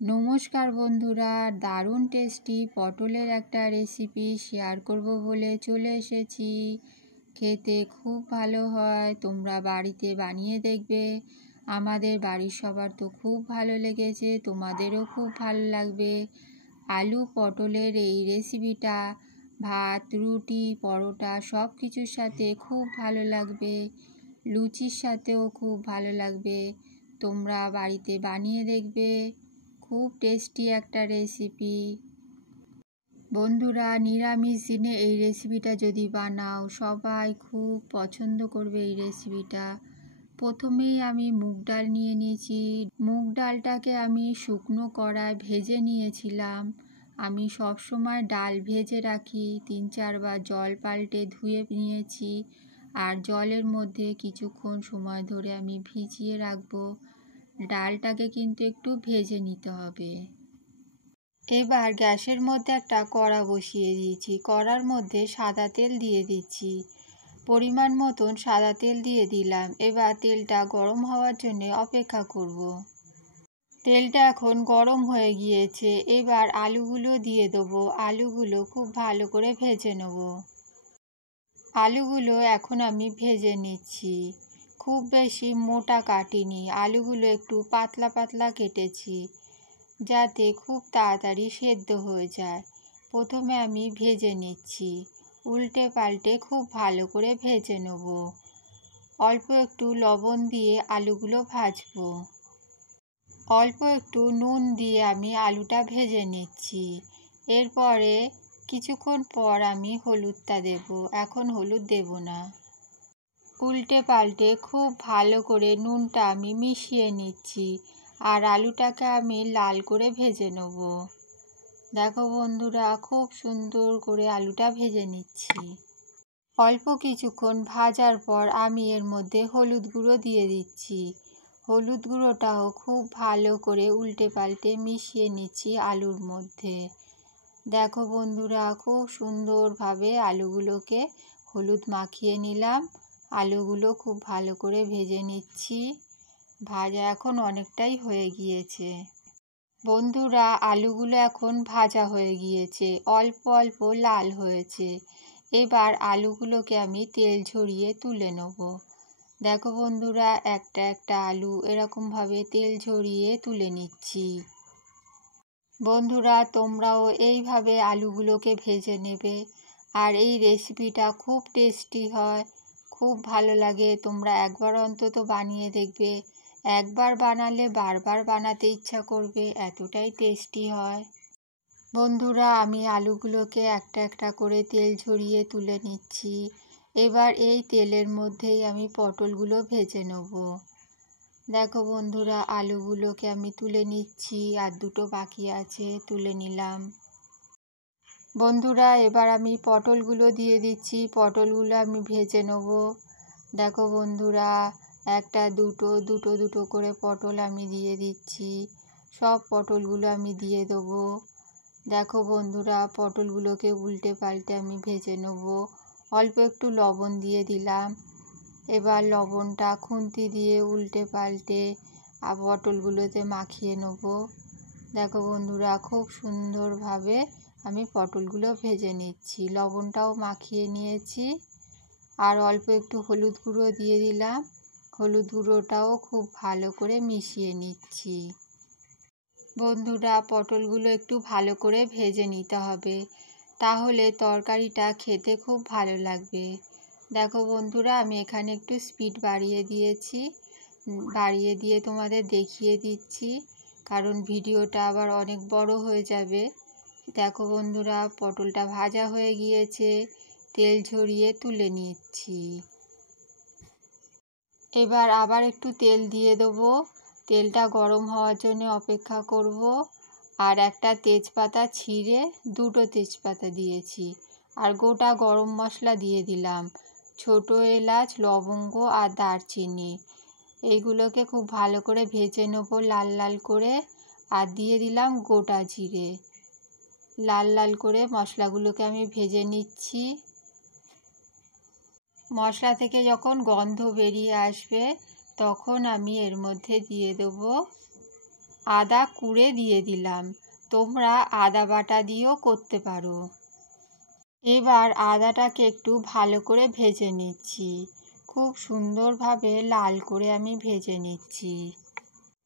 নমস্কার বন্ধুরা, দারুণ টেস্টি পটলের একটা রেসিপি শেয়ার করব বলে চলে এসেছি। খেতে খুব ভালো হয়, তোমরা বাড়িতে বানিয়ে দেখবে। আমাদের বাড়ির সবার তো খুব ভালো লেগেছে, তোমাদেরও খুব ভালো লাগবে। আলু পটলের এই রেসিপিটা ভাত, রুটি, পরোটা সব কিছুর সাথে খুব ভালো লাগবে, লুচির সাথেও খুব ভালো লাগবে। তোমরা বাড়িতে বানিয়ে দেখবে, খুব টেস্টি একটা রেসিপি। বন্ধুরা, নিরামিষ দিনে এই রেসিপিটা যদি বানাও সবাই খুব পছন্দ করবে এই রেসিপিটা। প্রথমেই আমি মুগ ডাল নিয়ে নিয়েছি। মুগ ডালটাকে আমি শুকনো কড়ায় ভেজে নিয়েছিলাম। আমি সবসময় ডাল ভেজে রাখি, 3-4 বার জল পাল্টে ধুয়ে নিয়েছি। আর জলের মধ্যে কিছুক্ষণ সময় ধরে আমি ভিজিয়ে রাখবো। ডালটাকে কিন্তু একটু ভেজে নিতে হবে। এবার গ্যাসের মধ্যে একটা কড়া বসিয়ে দিয়েছি। কড়ার মধ্যে সাদা তেল দিয়ে দিচ্ছি। পরিমাণ মতন সাদা তেল দিয়ে দিলাম। এবার তেলটা গরম হওয়ার জন্য অপেক্ষা করব। তেলটা এখন গরম হয়ে গিয়েছে। এবার আলুগুলো দিয়ে দেবো। আলুগুলো খুব ভালো করে ভেজে নেব। আলুগুলো এখন আমি ভেজে নিচ্ছি। খুব বেশি মোটা কাটিনি, আলুগুলো একটু পাতলা পাতলা কেটেছি যাতে খুব তাড়াতাড়ি সেদ্ধ হয়ে যায়। প্রথমে আমি ভেজে নিচ্ছি, উল্টে পাল্টে খুব ভালো করে ভেজে নেব। অল্প একটু লবণ দিয়ে আলুগুলো ভাজবো। অল্প একটু নুন দিয়ে আমি আলুটা ভেজে নিচ্ছি। এরপরে কিছুক্ষণ পর আমি হলুদটা দেব। এখন হলুদ দেব না। উল্টে পাল্টে খুব ভালো করে নুনটা আমি মিশিয়ে নিচ্ছি। আর আলুটাকে আমি লাল করে ভেজে নেব। দেখো বন্ধুরা, খুব সুন্দর করে আলুটা ভেজে নিচ্ছি। অল্প কিছুক্ষণ ভাজার পর আমি এর মধ্যে হলুদ গুঁড়ো দিয়ে দিচ্ছি। হলুদ গুঁড়োটাও খুব ভালো করে উল্টে পাল্টে মিশিয়ে নিচ্ছি আলুর মধ্যে। দেখো বন্ধুরা, খুব সুন্দরভাবে আলুগুলোকে হলুদ মাখিয়ে নিলাম। আলুগুলো খুব ভালো করে ভেজে নিচ্ছি। ভাজা এখন অনেকটাই হয়ে গিয়েছে। বন্ধুরা, আলুগুলো এখন ভাজা হয়ে গিয়েছে, অল্প অল্প লাল হয়েছে। এবার আলুগুলোকে আমি তেল ঝরিয়ে তুলে নেব। দেখো বন্ধুরা, একটা একটা আলু এরকমভাবে তেল ঝরিয়ে তুলে নিচ্ছি। বন্ধুরা, তোমরাও এইভাবে আলুগুলোকে ভেজে নেবে। আর এই রেসিপিটা খুব টেস্টি হয়, খুব ভালো লাগে। তোমরা একবার অন্তত বানিয়ে দেখবে। একবার বানালে বারবার বানাতে ইচ্ছা করবে, এতটাই টেস্টি হয়। বন্ধুরা, আমি আলুগুলোকে একটা একটা করে তেল ঝরিয়ে তুলে নিচ্ছি। এবার এই তেলের মধ্যেই আমি পটলগুলো ভেজে নেব। দেখো বন্ধুরা, আলুগুলোকে আমি তুলে নিচ্ছি, আর দুটো বাকি আছে, তুলে নিলাম। বন্ধুরা, এবার আমি পটলগুলো দিয়ে দিচ্ছি। পটলগুলো আমি ভেজে নেব। দেখো বন্ধুরা, একটা দুটো করে পটল আমি দিয়ে দিচ্ছি। সব পটলগুলো আমি দিয়ে দেবো। দেখো বন্ধুরা, পটলগুলোকে উল্টে পাল্টে আমি ভেজে নেব। অল্প একটু লবণ দিয়ে দিলাম। এবার লবণটা খুন্তি দিয়ে উল্টে পাল্টে পটলগুলোতে মাখিয়ে নেব। দেখো বন্ধুরা, খুব সুন্দরভাবে আমি পটলগুলো ভেজে নিচ্ছি। লবণটাও মাখিয়ে নিয়েছি। আর অল্প একটু হলুদ গুঁড়ো দিয়ে দিলাম। হলুদ গুঁড়োটাও খুব ভালো করে মিশিয়ে নিচ্ছি। বন্ধুরা, পটলগুলো একটু ভালো করে ভেজে নিতে হবে, তাহলে তরকারিটা খেতে খুব ভালো লাগবে। দেখো বন্ধুরা, আমি এখানে একটু স্পিড বাড়িয়ে দিয়েছি। বাড়িয়ে দিয়ে তোমাদের দেখিয়ে দিচ্ছি, কারণ ভিডিওটা আবার অনেক বড় হয়ে যাবে। দেখো বন্ধুরা, পটলটা ভাজা হয়ে গিয়েছে, তেল ঝরিয়ে তুলে নিচ্ছি। এবার আবার একটু তেল দিয়ে দেবো। তেলটা গরম হওয়ার জন্য অপেক্ষা করব। আর একটা তেজপাতা ছিঁড়ে, দুটো তেজপাতা দিয়েছি। আর গোটা গরম মশলা দিয়ে দিলাম, ছোট এলাচ, লবঙ্গ আর দারচিনি। এইগুলোকে খুব ভালো করে ভেজে নেবো লাল লাল করে। আর দিয়ে দিলাম গোটা জিরে। লাল লাল করে মশলাগুলোকে আমি ভেজে নিচ্ছি। মশলা থেকে যখন গন্ধ বেরিয়ে আসবে, তখন আমি এর মধ্যে দিয়ে দেবো আদা কুড়ে দিয়ে দিলাম। তোমরা আদা বাটা দিয়েও করতে পারো। এবার আদাটাকে একটু ভালো করে ভেজে নিচ্ছি। খুব সুন্দরভাবে লাল করে আমি ভেজে নিচ্ছি।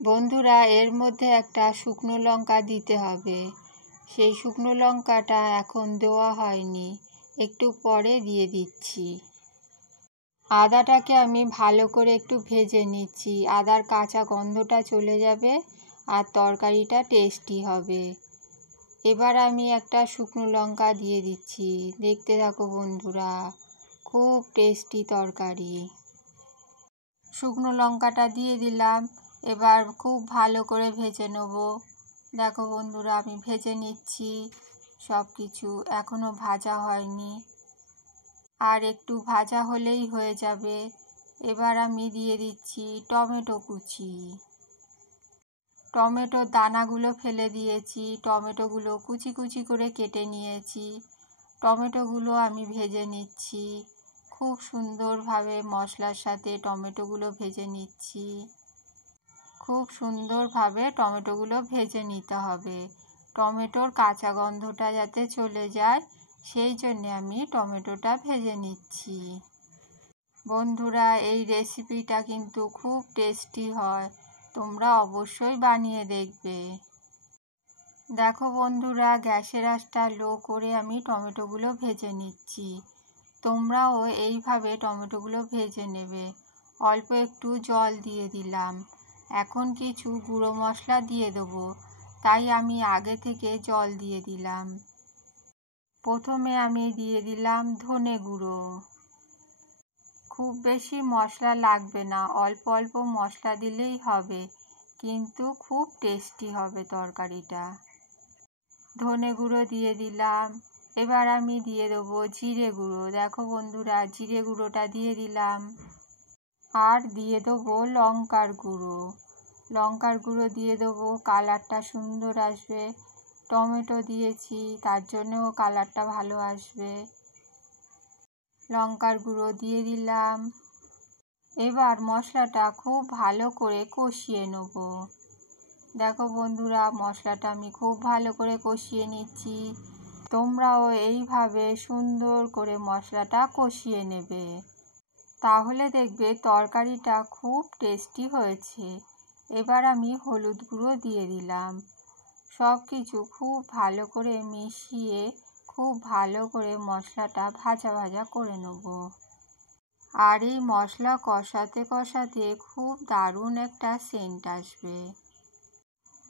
বন্ধুরা, এর মধ্যে একটা শুকনো লঙ্কা দিতে হবে। সেই শুকনো লঙ্কাটা এখন দেওয়া হয়নি, একটু পরে দিয়ে দিচ্ছি। আদাটাকে আমি ভালো করে একটু ভেজে নিচ্ছি। আদার কাঁচা গন্ধটা চলে যাবে আর তরকারিটা টেস্টি হবে। এবার আমি একটা শুকনো লঙ্কা দিয়ে দিচ্ছি। দেখতে থাকো বন্ধুরা, খুব টেস্টি তরকারি। শুকনো লঙ্কাটা দিয়ে দিলাম। এবার খুব ভালো করে ভেজে নেব। দেখো বন্ধুরা, আমি ভেজে নিচ্ছি সব কিছু, এখনও ভাজা হয়নি, আর একটু ভাজা হলেই হয়ে যাবে। এবার আমি দিয়ে দিচ্ছি টমেটো কুচি। টমেটোর দানাগুলো ফেলে দিয়েছি, টমেটোগুলো কুচি কুচি করে কেটে নিয়েছি। টমেটোগুলো আমি ভেজে নিচ্ছি। খুব সুন্দরভাবে মশলার সাথে টমেটোগুলো ভেজে নিচ্ছি। খুব সুন্দরভাবে টমেটোগুলো ভেজে নিতে হবে। টমেটোর কাঁচা গন্ধটা যাতে চলে যায়, সেই জন্যে আমি টমেটোটা ভেজে নিচ্ছি। বন্ধুরা, এই রেসিপিটা কিন্তু খুব টেস্টি হয়, তোমরা অবশ্যই বানিয়ে দেখবে। দেখো বন্ধুরা, গ্যাসের আঁচটা লো করে আমি টমেটোগুলো ভেজে নিচ্ছি। তোমরাও এইভাবে টমেটোগুলো ভেজে নেবে। অল্প একটু জল দিয়ে দিলাম। এখন কিছু গুঁড়ো মশলা দিয়ে দেবো, তাই আমি আগে থেকে জল দিয়ে দিলাম। প্রথমে আমি দিয়ে দিলাম ধনে গুঁড়ো। খুব বেশি মশলা লাগবে না, অল্প অল্প মশলা দিলেই হবে, কিন্তু খুব টেস্টি হবে তরকারিটা। ধনে গুঁড়ো দিয়ে দিলাম। এবার আমি দিয়ে দেবো জিরে গুঁড়ো। দেখো বন্ধুরা, জিরে গুঁড়োটা দিয়ে দিলাম। আর দিয়ে দেবো লঙ্কার গুঁড়ো। লঙ্কার গুঁড়ো দিয়ে দেবো, কালারটা সুন্দর আসবে। টমেটো দিয়েছি, তার জন্যও কালারটা ভালো আসবে। লঙ্কার গুঁড়ো দিয়ে দিলাম। এবার মশলাটা খুব ভালো করে কষিয়ে নেব। দেখো বন্ধুরা, মশলাটা আমি খুব ভালো করে কষিয়ে নিচ্ছি। তোমরাও এইভাবে সুন্দর করে মশলাটা কষিয়ে নেবে, তাহলে দেখবে তরকারিটা খুব টেস্টি হয়েছে। এবার আমি হলুদ গুঁড়ো দিয়ে দিলাম। সব কিছু খুব ভালো করে মিশিয়ে খুব ভালো করে মশলাটা ভাজা ভাজা করে নেব। আর এই মশলা কষাতে কষাতে খুব দারুণ একটা সেন্ট আসবে।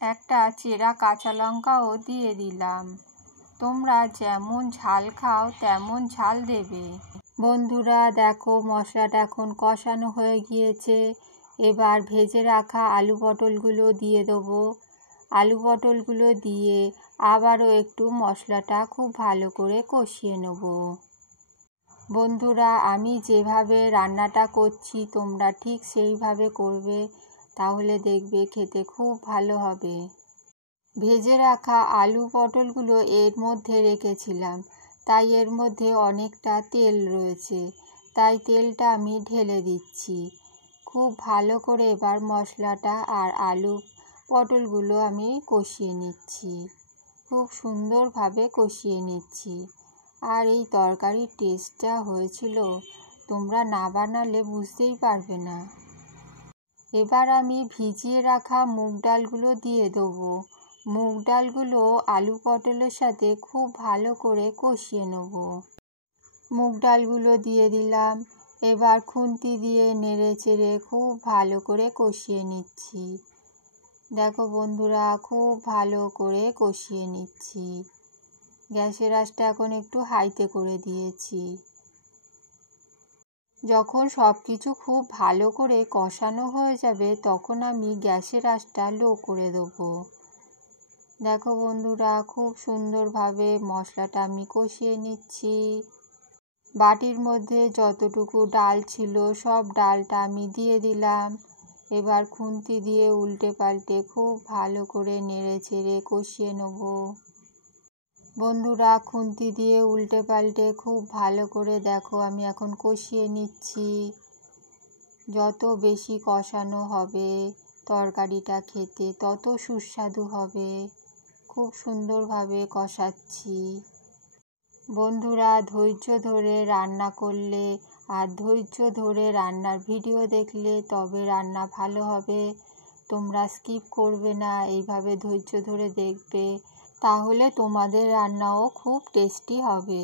একটা চেরা কাঁচা লঙ্কাও দিয়ে দিলাম। তোমরা যেমন ঝাল খাও তেমন ঝাল দেবে। বন্ধুরা দেখো, মশলাটা এখন কষানো হয়ে গিয়েছে। এবার ভেজে রাখা আলু পটলগুলো দিয়ে দেবো। আলু পটলগুলো দিয়ে আবারও একটু মশলাটা খুব ভালো করে কষিয়ে নেব। বন্ধুরা, আমি যেভাবে রান্নাটা করছি তোমরা ঠিক সেইভাবে করবে, তাহলে দেখবে খেতে খুব ভালো হবে। ভেজে রাখা আলু পটলগুলো এর মধ্যে রেখেছিলাম, তাই এর মধ্যে অনেকটা তেল রয়েছে, তাই তেলটা আমি ঢেলে দিচ্ছি। খুব ভালো করে এবার মশলাটা আর আলু পটলগুলো আমি কষিয়ে নিচ্ছি। খুব সুন্দরভাবে কষিয়ে নিচ্ছি। আর এই তরকারির টেস্টটা হয়েছিল, তোমরা না বানালে বুঝতেই পারবে না। এবার আমি ভিজিয়ে রাখা মুগ ডালগুলো দিয়ে দেবো। মুগ ডালগুলো আলু পটলের সাথে খুব ভালো করে কষিয়ে নেব। মুগ ডালগুলো দিয়ে দিলাম। এবার খুন্তি দিয়ে নেড়ে চেড়ে খুব ভালো করে কষিয়ে নিচ্ছি। দেখো বন্ধুরা, খুব ভালো করে কষিয়ে নিচ্ছি। গ্যাসের আঁচটা এখন একটু হাইতে করে দিয়েছি। যখন সব কিছু খুব ভালো করে কষানো হয়ে যাবে, তখন আমি গ্যাসের আঁচটা লো করে দেবো। দেখো বন্ধুরা, খুব সুন্দরভাবে মশলাটা আমি কষিয়ে নিচ্ছি। বাটির মধ্যে যতটুকু ডাল ছিল সব ডালটা আমি দিয়ে দিলাম। এবার খুন্তি দিয়ে উল্টে পাল্টে খুব ভালো করে নেড়ে চেড়ে কষিয়ে নেব। বন্ধুরা, খুন্তি দিয়ে উল্টে পাল্টে খুব ভালো করে দেখো আমি এখন কষিয়ে নিচ্ছি। যত বেশি কষানো হবে তরকারিটা খেতে তত সুস্বাদু হবে। খুব সুন্দরভাবে কষাচ্ছি। বন্ধুরা, ধৈর্য ধরে রান্না করলে আর ধৈর্য ধরে রান্নার ভিডিও দেখলে তবে রান্না ভালো হবে। তোমরা স্কিপ করবে না, এইভাবে ধৈর্য ধরে দেখবে, তাহলে তোমাদের রান্নাও খুব টেস্টি হবে।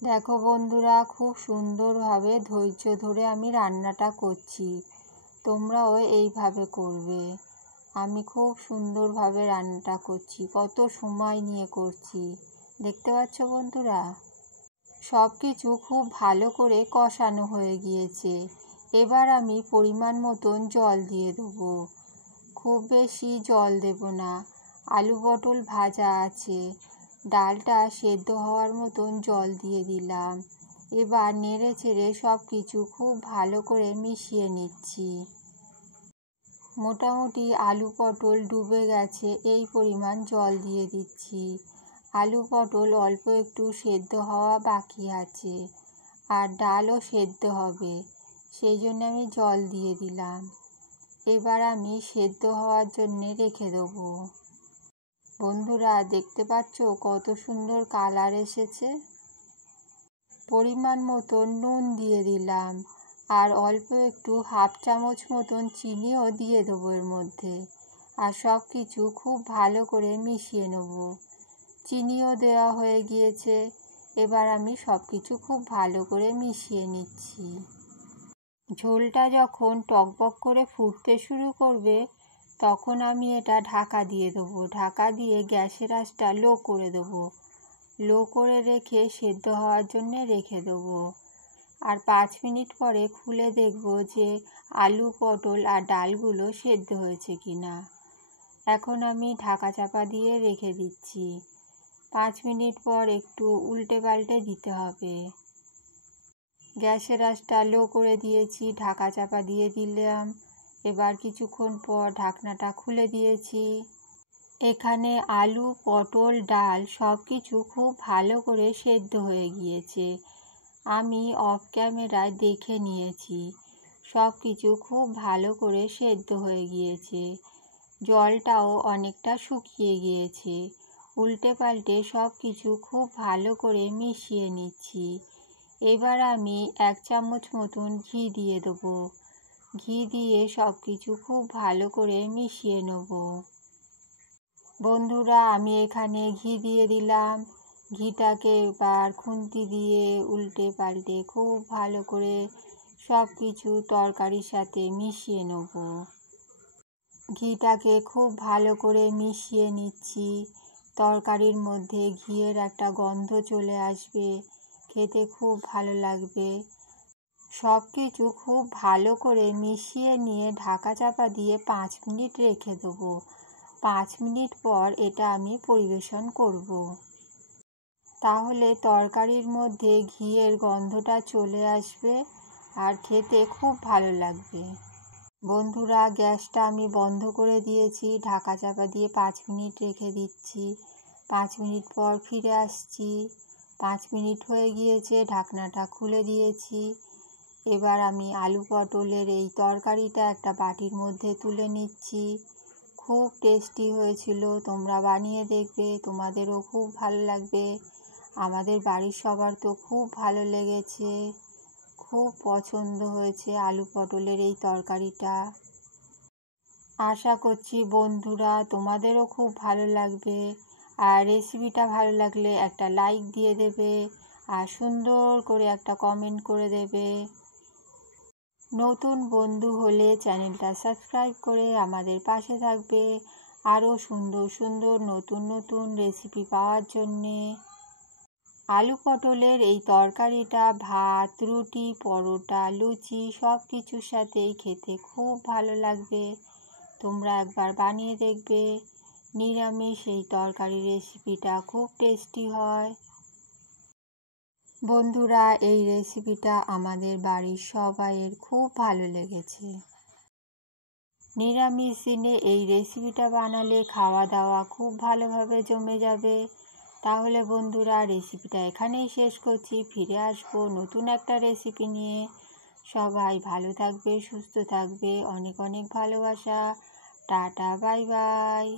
দেখো বন্ধুরা, খুব সুন্দরভাবে ধৈর্য ধরে আমি রান্নাটা করছি। তোমরাও এইভাবে করবে। আমি খুব সুন্দরভাবে রান্নাটা করছি, কত সময় নিয়ে করছি দেখতে পাচ্ছ বন্ধুরা। সব কিছু খুব ভালো করে কষানো হয়ে গিয়েছে। এবার আমি পরিমাণ মতন জল দিয়ে দেবো। খুব বেশি জল দেব না, আলু পটল ভাজা আছে। ডালটা সেদ্ধ হওয়ার মতন জল দিয়ে দিলাম। এবার নেড়ে চেড়ে সব কিছু খুব ভালো করে মিশিয়ে নিচ্ছি। মোটামুটি আলু পটল ডুবে গেছে, এই পরিমাণ জল দিয়ে দিচ্ছি। আলু পটল অল্প একটু সেদ্ধ হওয়া বাকি আছে, আর ডালও সেদ্ধ হবে, সেই জন্য আমি জল দিয়ে দিলাম। এবার আমি সেদ্ধ হওয়ার জন্যে রেখে দেবো। বন্ধুরা, দেখতে পাচ্ছ কত সুন্দর কালার এসেছে। পরিমাণ মতন নুন দিয়ে দিলাম, আর অল্প একটু হাফ চামচ মতন চিনিও দিয়ে দেবো এর মধ্যে। আর সব কিছু খুব ভালো করে মিশিয়ে নেব। চিনিও দেওয়া হয়ে গিয়েছে। এবার আমি সব কিছু খুব ভালো করে মিশিয়ে নিচ্ছি। ঝোলটা যখন টকবক করে ফুটতে শুরু করবে, তখন আমি এটা ঢাকা দিয়ে দেবো। ঢাকা দিয়ে গ্যাসের আঁচটা লো করে দেবো। লো করে রেখে সেদ্ধ হওয়ার জন্যে রেখে দেবো। আর 5 মিনিট পরে খুলে দেখব যে আলু পটল আর ডালগুলো সেদ্ধ হয়েছে কিনা। এখন আমি ঢাকা চাপা দিয়ে রেখে দিচ্ছি। 5 মিনিট পর একটু উল্টে পাল্টে দিতে হবে। গ্যাসের আঁচটা লো করে দিয়েছি, ঢাকা চাপা দিয়ে দিলাম। এবার কিছুক্ষণ পর ঢাকনাটা খুলে দিয়েছি। এখানে আলু পটল ডাল সব কিছু খুব ভালো করে সেদ্ধ হয়ে গিয়েছে। আমি অফ ক্যামেরায় দেখে নিয়েছি, সব কিছু খুব ভালো করে সেদ্ধ হয়ে গিয়েছে। জলটাও অনেকটা শুকিয়ে গিয়েছে। উল্টে পাল্টে সব কিছু খুব ভালো করে মিশিয়ে নিচ্ছি। এবার আমি 1 চামচ মতন ঘি দিয়ে দেবো। ঘি দিয়ে সব কিছু খুব ভালো করে মিশিয়ে নেব। বন্ধুরা, আমি এখানে ঘি দিয়ে দিলাম। ঘিটাকে এবার খুন্তি দিয়ে উল্টে পাল্টে খুব ভালো করে সব কিছু তরকারির সাথে মিশিয়ে নেব। ঘিটাকে খুব ভালো করে মিশিয়ে নিচ্ছি। তরকারির মধ্যে ঘিয়ের একটা গন্ধ চলে আসবে, খেতে খুব ভালো লাগবে। সব কিছু খুব ভালো করে মিশিয়ে নিয়ে ঢাকা চাপা দিয়ে 5 মিনিট রেখে দেবো। 5 মিনিট পর এটা আমি পরিবেশন করব। তাহলে তরকারির মধ্যে ঘিয়ের গন্ধটা চলে আসবে আর খেতে খুব ভালো লাগবে। বন্ধুরা, গ্যাসটা আমি বন্ধ করে দিয়েছি। ঢাকা চাপা দিয়ে 5 মিনিট রেখে দিচ্ছি। 5 মিনিট পর ফিরে আসছি। 5 মিনিট হয়ে গিয়েছে, ঢাকনাটা খুলে দিয়েছি। এবার আমি আলু পটলের এই তরকারিটা একটা বাটির মধ্যে তুলে নিচ্ছি। খুব টেস্টি হয়েছিল, তোমরা বানিয়ে দেখবে, তোমাদেরও খুব ভালো লাগবে। আমাদের বাড়ির সবার তো খুব ভালো লেগেছে, খুব পছন্দ হয়েছে আলু পটলের এই তরকারিটা। আশা করছি বন্ধুরা তোমাদেরও খুব ভালো লাগবে। আর রেসিপিটা ভালো লাগলে একটা লাইক দিয়ে দেবে, আর সুন্দর করে একটা কমেন্ট করে দেবে। নতুন বন্ধু হলে চ্যানেলটা সাবস্ক্রাইব করে আমাদের পাশে থাকবে আরও সুন্দর সুন্দর নতুন নতুন রেসিপি পাওয়ার জন্যে। আলু পটলের এই তরকারিটা ভাত, রুটি, পরোটা, লুচি সব কিছুর সাথেই খেতে খুব ভালো লাগবে। তোমরা একবার বানিয়ে দেখবে। নিরামিষ এই তরকারি রেসিপিটা খুব টেস্টি হয়। বন্ধুরা, এই রেসিপিটা আমাদের বাড়ির সবাইয়ের খুব ভালো লেগেছে। নিরামিষ দিনে এই রেসিপিটা বানালে খাওয়া দাওয়া খুব ভালোভাবে জমে যাবে। তাহলে বন্ধুরা, রেসিপিটা এখানেই শেষ করছি। ফিরে আসবো নতুন একটা রেসিপি নিয়ে। সবাই ভালো থাকবে, সুস্থ থাকবে। অনেক অনেক ভালোবাসা। Tata, bye bye.